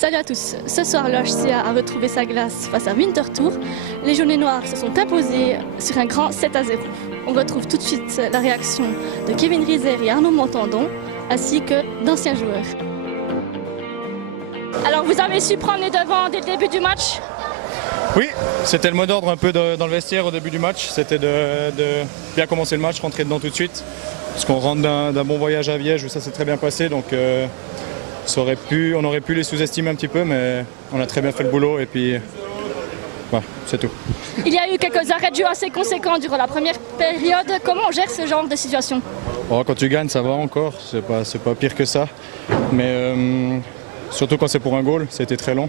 Salut à tous, ce soir le HCA a retrouvé sa glace face à Winterthur. Les Jaunets Noirs se sont imposés sur un grand 7-0. On retrouve tout de suite la réaction de Kevin Rizer et Arnaud Montandon, ainsi que d'anciens joueurs. Alors vous avez su prendre les devants dès le début du match? Oui, c'était le mot d'ordre un peu dans le vestiaire au début du match. C'était de bien commencer le match, rentrer dedans tout de suite. Parce qu'on rentre d'un bon voyage à Viège où ça s'est très bien passé. Donc on aurait pu les sous-estimer un petit peu, mais on a très bien fait le boulot et puis voilà, c'est tout. Il y a eu quelques arrêts de jeu assez conséquents durant la première période. Comment on gère ce genre de situation? Bon, quand tu gagnes, ça va encore, c'est pas pire que ça. Mais surtout quand c'est pour un goal, ça a été très long.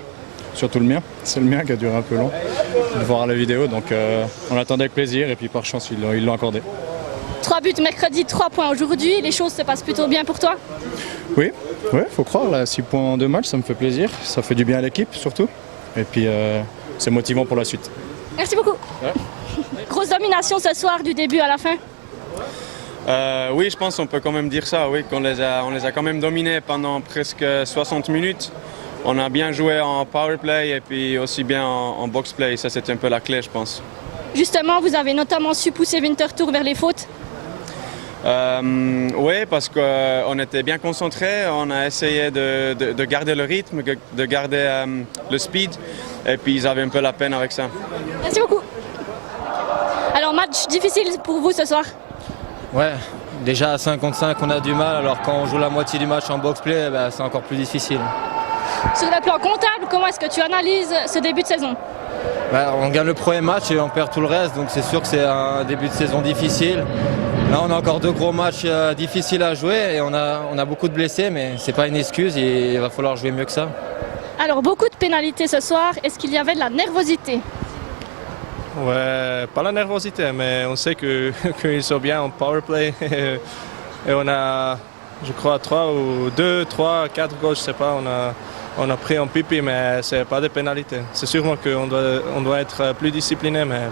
Surtout le mien, c'est le mien qui a duré un peu long de voir la vidéo. Donc on attendait avec plaisir et puis par chance ils l'ont accordé. 3 buts mercredi, 3 points aujourd'hui. Les choses se passent plutôt bien pour toi? Oui, faut croire. Là, 6 points en 2 matchs, ça me fait plaisir. Ça fait du bien à l'équipe surtout. Et puis c'est motivant pour la suite. Merci beaucoup. Ouais. Grosse domination ce soir du début à la fin? Oui, je pense qu'on peut quand même dire ça. Oui, qu'on les a quand même dominés pendant presque 60 minutes. On a bien joué en power play et puis aussi bien en box play. Ça, c'était un peu la clé, je pense. Justement, vous avez notamment su pousser Winterthur vers les fautes? Oui, parce qu'on était bien concentrés. On a essayé de garder le rythme, de garder le speed. Et puis, ils avaient un peu la peine avec ça. Merci beaucoup. Alors, match difficile pour vous ce soir? Ouais, déjà à 5 contre 5, on a du mal. Alors, quand on joue la moitié du match en box play, c'est encore plus difficile. Sur le plan comptable, comment est-ce que tu analyses ce début de saison? On gagne le premier match et on perd tout le reste, donc c'est sûr que c'est un début de saison difficile. Là, on a encore 2 gros matchs difficiles à jouer et on a beaucoup de blessés, mais c'est pas une excuse et il va falloir jouer mieux que ça. Alors, beaucoup de pénalités ce soir. Est-ce qu'il y avait de la nervosité? Ouais, pas la nervosité, mais on sait qu'ils sont bien en power play et on a, je crois, 2, 3, 4 gauches, je sais pas, on a pris en pipi, mais c'est pas de pénalité. C'est sûrement qu'on doit être plus discipliné, mais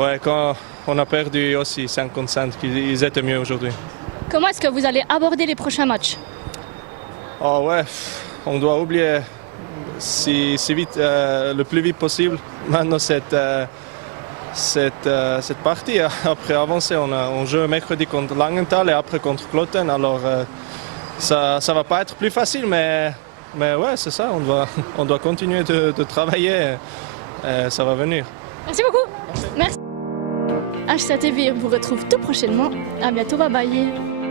ouais, quand on a perdu aussi 5 contre 5, ils étaient mieux aujourd'hui. Comment est-ce que vous allez aborder les prochains matchs? Oh ouais, on doit oublier si vite, le plus vite possible. Maintenant cette partie, après avancer, on joue mercredi contre Langenthal et après contre Kloten. Alors ça va pas être plus facile, mais ouais, c'est ça, on doit continuer de travailler et ça va venir. Merci beaucoup. Merci. HCA TV vous retrouve tout prochainement. À bientôt, bye bye.